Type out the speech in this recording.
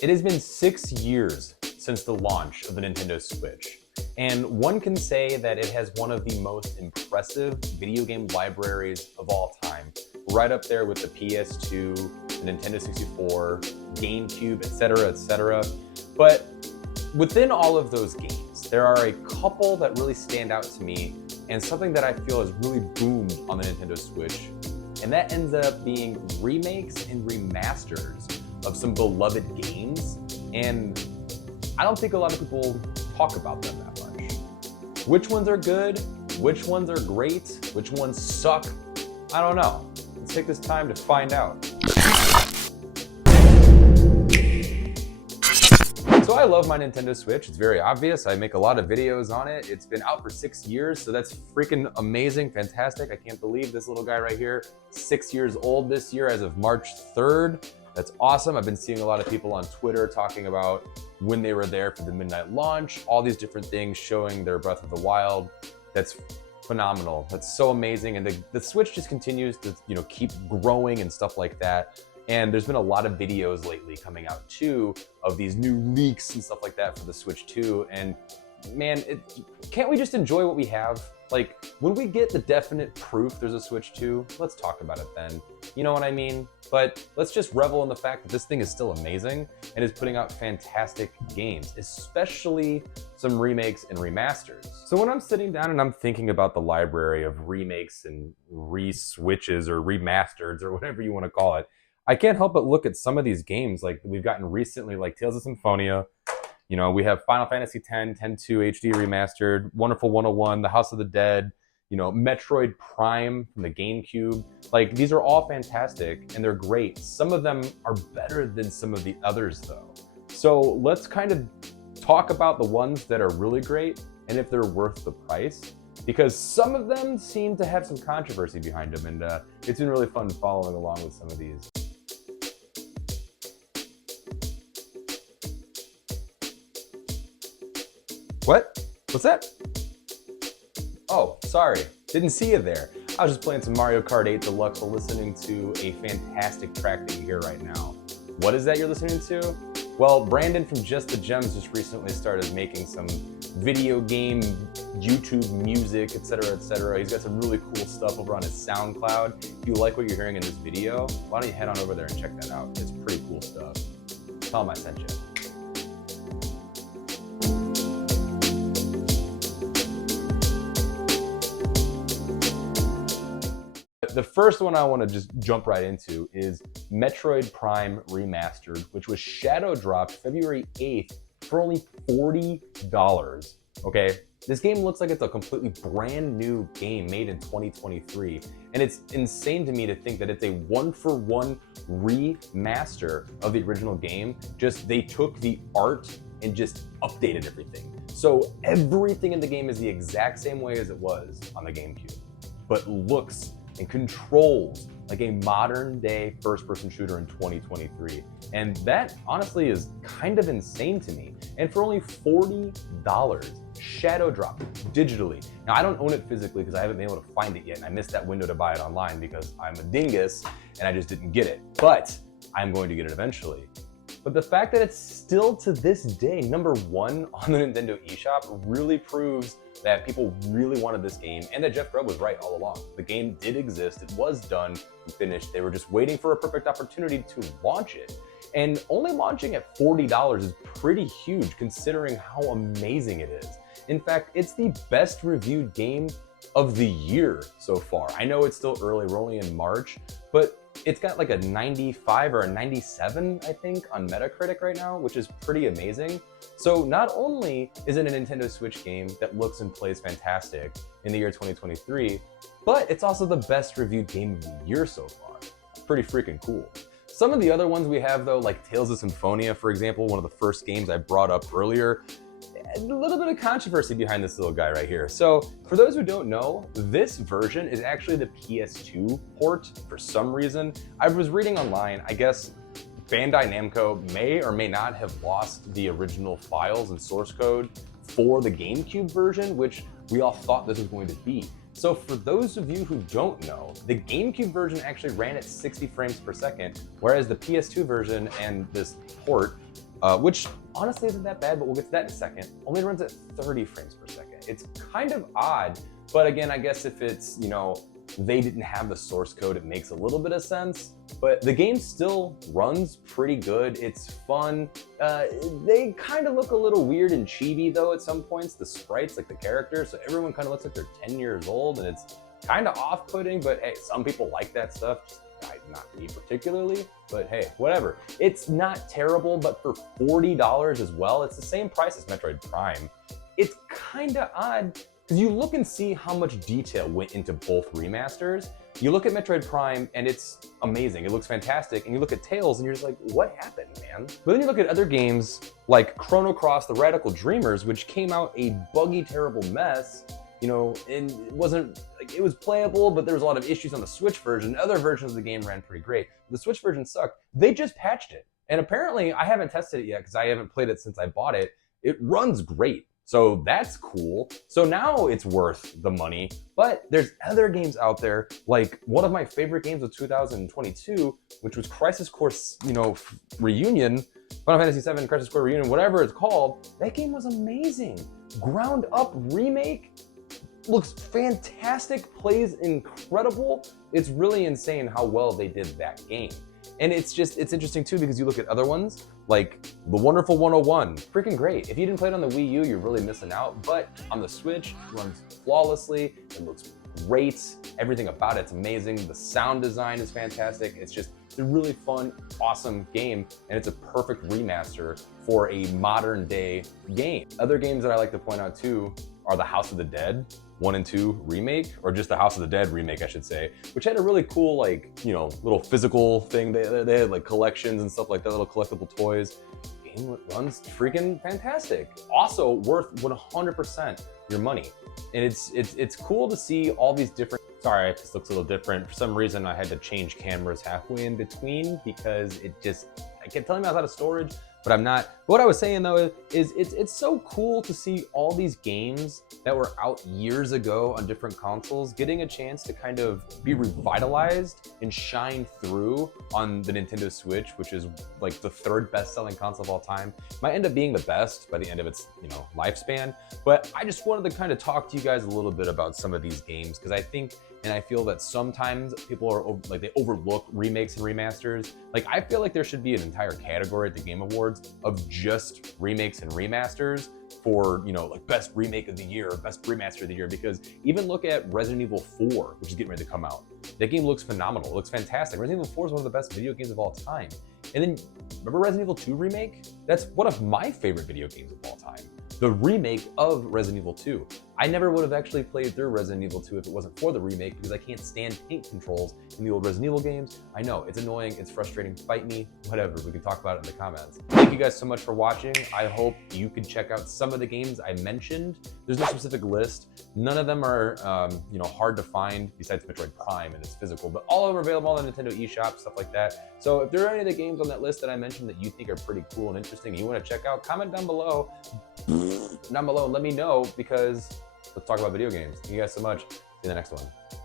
It has been 6 years since the launch of the Nintendo Switch, and one can say that it has one of the most impressive video game libraries of all time, right up there with the PS2, the Nintendo 64, GameCube, etc., etc. But within all of those games, there are a couple that really stand out to me, and something that I feel has really boomed on the Nintendo Switch, and that ends up being remakes and remasters of some beloved games, and I don't think a lot of people talk about them that much. Which ones are good? Which ones are great? Which ones suck? I don't know. Let's take this time to find out. So I love my Nintendo Switch. It's very obvious. I make a lot of videos on it. It's been out for 6 years, so that's freaking amazing, fantastic. I can't believe this little guy right here, 6 years old this year as of March 3rd. That's awesome. I've been seeing a lot of people on Twitter talking about when they were there for the midnight launch, all these different things showing their Breath of the Wild. That's phenomenal. That's so amazing. And the Switch just continues to, keep growing and stuff like that. And there's been a lot of videos lately coming out too of these new leaks and stuff like that for the Switch 2. And man, can't we just enjoy what we have? Like, when we get the definite proof there's a Switch 2, let's talk about it then. You know what I mean? But let's just revel in the fact that this thing is still amazing and is putting out fantastic games, especially some remakes and remasters. So when I'm sitting down and I'm thinking about the library of remakes and re-switches or remasters or whatever you want to call it, I can't help but look at some of these games like we've gotten recently, like Tales of Symphonia. We have Final Fantasy X, 10-2 HD Remastered, Wonderful 101, The House of the Dead, Metroid Prime from the GameCube. Like, these are all fantastic and they're great. Some of them are better than some of the others though. So let's kind of talk about the ones that are really great and if they're worth the price, because some of them seem to have some controversy behind them, and it's been really fun following along with some of these. What? What's that? Oh, sorry. Didn't see you there. I was just playing some Mario Kart 8 Deluxe while listening to a fantastic track that you hear right now. What is that you're listening to? Well, Brandon from Just the Gems just recently started making some video game, YouTube music, etc., etc. He's got some really cool stuff over on his SoundCloud. If you like what you're hearing in this video, why don't you head on over there and check that out? It's pretty cool stuff. Tell him I sent you. The first one I want to just jump right into is Metroid Prime Remastered, which was shadow dropped February 8th for only $40. Okay, this game looks like it's a completely brand new game made in 2023, and it's insane to me to think that it's a one-for-one remaster of the original game. Just they took the art and just updated everything. So everything in the game is the exact same way as it was on the GameCube, but looks and controls like a modern day first-person shooter in 2023. And that honestly is kind of insane to me. And for only $40, shadow drop digitally. Now I don't own it physically because I haven't been able to find it yet, and I missed that window to buy it online because I'm a dingus and I just didn't get it. But I'm going to get it eventually. But the fact that it's still to this day #1 on the Nintendo eShop really proves that people really wanted this game, and that Jeff Grubb was right all along. The game did exist, it was done and finished. They were just waiting for a perfect opportunity to launch it. And only launching at $40 is pretty huge considering how amazing it is. In fact, it's the best reviewed game of the year so far. I know it's still early, we're only in March, but it's got like a 95 or a 97, I think, on Metacritic right now, which is pretty amazing. So not only is it a Nintendo Switch game that looks and plays fantastic in the year 2023, but it's also the best reviewed game of the year so far. Pretty freaking cool. Some of the other ones we have though, like Tales of Symphonia, for example, one of the first games I brought up earlier, a little bit of controversy behind this little guy right here. So for those who don't know, this version is actually the PS2 port for some reason. I was reading online, I guess Bandai Namco may or may not have lost the original files and source code for the GameCube version, which we all thought this was going to be. So for those of you who don't know, the GameCube version actually ran at 60 frames per second, whereas the PS2 version and this port which honestly isn't that bad, but we'll get to that in a second. Only runs at 30 frames per second. It's kind of odd, but again, I guess if it's, you know, they didn't have the source code, it makes a little bit of sense, but the game still runs pretty good. It's fun. They kind of look a little weird and chibi though at some points, the sprites, like the characters, so everyone kind of looks like they're 10 years old, and it's kind of off-putting, but hey, some people like that stuff. Not me particularly, but hey, whatever. It's not terrible, but for $40 as well, it's the same price as Metroid Prime. It's kind of odd, because you look and see how much detail went into both remasters. You look at Metroid Prime and it's amazing, it looks fantastic, and you look at Tales and you're just like, what happened, man? But then you look at other games like Chrono Cross The Radical Dreamers, which came out a buggy, terrible mess, you know, and it wasn't, like, it was playable, but there was a lot of issues on the Switch version. Other versions of the game ran pretty great. The Switch version sucked. They just patched it. And apparently, I haven't tested it yet because I haven't played it since I bought it. It runs great. So that's cool. So now it's worth the money. But there's other games out there, like one of my favorite games of 2022, which was Crisis Core, you know, Reunion, Final Fantasy VII Crisis Core Reunion, whatever it's called. That game was amazing. Ground up remake. Looks fantastic, plays incredible. It's really insane how well they did that game. And it's interesting too, because you look at other ones, like The Wonderful 101, freaking great. If you didn't play it on the Wii U, you're really missing out, but on the Switch, it runs flawlessly, it looks great, everything about it's amazing, the sound design is fantastic, it's a really fun, awesome game, and it's a perfect remaster for a modern day game. Other games that I like to point out too are the House of the Dead 1 and 2 remake, or just the House of the Dead remake, I should say, which had a really cool, like, you know, little physical thing. They had like collections and stuff like that, little collectible toys. Game runs freaking fantastic. Also worth 100% your money. And it's cool to see all these different, sorry, this looks a little different. For some reason, I had to change cameras halfway in between because I kept telling me I was out of storage, but I'm not. What I was saying though is it's so cool to see all these games that were out years ago on different consoles getting a chance to kind of be revitalized and shine through on the Nintendo Switch, which is like the 3rd best-selling console of all time. Might end up being the best by the end of its, you know, lifespan. But I just wanted to kind of talk to you guys a little bit about some of these games, because I think and I feel that sometimes people are like, they overlook remakes and remasters. Like, I feel like there should be an entire category at the Game Awards of just remakes and remasters for, you know, like best remake of the year, best remaster of the year, because even look at Resident Evil 4, which is getting ready to come out. That game looks phenomenal, it looks fantastic. Resident Evil 4 is one of the best video games of all time. And then, remember Resident Evil 2 remake? That's one of my favorite video games of all time. The remake of Resident Evil 2. I never would have actually played through Resident Evil 2 if it wasn't for the remake, because I can't stand paint controls in the old Resident Evil games. I know, it's annoying, it's frustrating, fight me, whatever, we can talk about it in the comments. Thank you guys so much for watching. I hope you can check out some of the games I mentioned. There's no specific list. None of them are you know, hard to find besides Metroid Prime and it's physical, but all of them are available on the Nintendo eShop, stuff like that. So if there are any of the games on that list that I mentioned that you think are pretty cool and interesting and you want to check out, comment down below and let me know, because let's talk about video games. Thank you guys so much. See you in the next one.